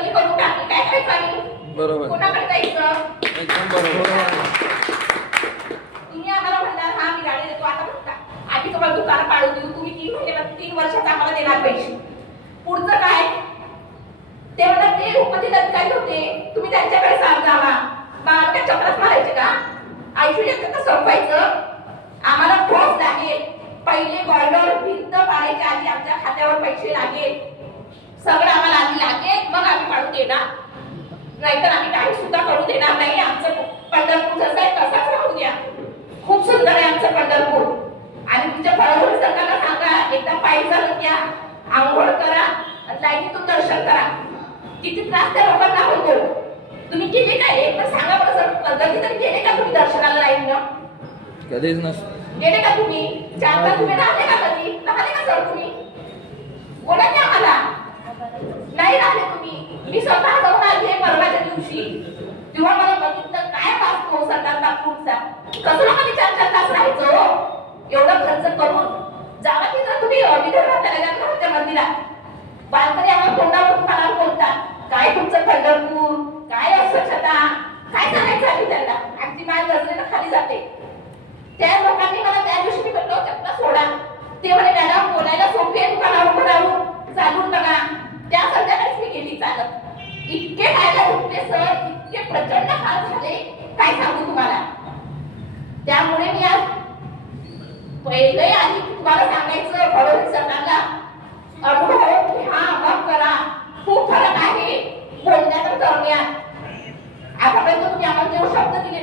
बदली करून टाकली, काय करायचं आम्ही? बरोबर, कोणाकडे जायचं? एकदम बरोबर. तुम्ही आम्हाला म्हणणार हा मी गाडी देतो, आता बघता आधी तुम्हाला दुकान काढून देऊ, तुम्ही 3 वर्षात आम्हाला देणार पैसे. पुढचं काय? ते म्हणतात ते उपजिल्हाधिकारी होते, तुम्ही त्यांच्याकडे जावा. मग काय चपरात मारायचे का? ऐश्वर्याचं तर संपायचं. आम्हाला ठोस लागेल, पहिले बॉर्डर भिंत पाडायच्या आधी आमच्या खात्यावर पैसे लागेल, सगळं आम्हाला आधी लागेल, मग आम्ही काढून देणार. नाहीतर आम्ही काही सुद्धा करू देणार नाही. आमचं पंढरपूर जसं आहे तसाच राहू द्या. खूप सुंदर आहे आमचं पंढरपूर. आणि तुमच्या फळवून सरकारला सांगा, एकदा पायी चालत या, आंघोळ करा, लाईनीतून दर्शन करा. किती त्रास त्या लोकांना होतो. तुम्ही केले काय? एकदा सांगा बरं सर, कधी तरी गेले का तुम्ही दर्शनाला लाईनीनं? कधीच नसतं. गेले का तुम्ही? 4 तास तुम्ही राहिले का कधी? राहिले का सर तुम्ही? बोला की आम्हाला. नाही राहिले तुम्ही. मी स्वतः जाऊन आली परवाच्या दिवशी, तेव्हा मला बघितलं काय वास पोहोचतात नागपूरचा. कसं लोकांनी 4 तास राहायचं? एवढं खर्च करून जावा की तर तुम्ही विदर्भात त्या मंदिरात. बालकरी आम्हाला तोंडावर मला बोलतात, काय तुमचं पंढरपूर, काय अस्वच्छता, काय सांगायचं आम्ही त्यांना? आमची मान गजरेनं खाली जाते. त्या लोकांनी मला त्या दिवशी मी म्हटलं चपला सोडा, ते म्हणे मॅडम बोलायला सोपी आहे, दुकानावर उभं राहून चालून बघा. त्या संध्याकाळीच मी गेली चालत. इतके खायला उठले सर, इतके प्रचंड हाल झाले, काय सांगू तुम्हाला. त्यामुळे मी आज पहिले आधी तुम्हाला सांगायचं, फडणवीस सरकारला अनुभव घ्या, मग करा. खूप फरक आहे बोलण्यात आणि करण्यात. आतापर्यंत तुम्ही आम्हाला जेव्हा शब्द दिले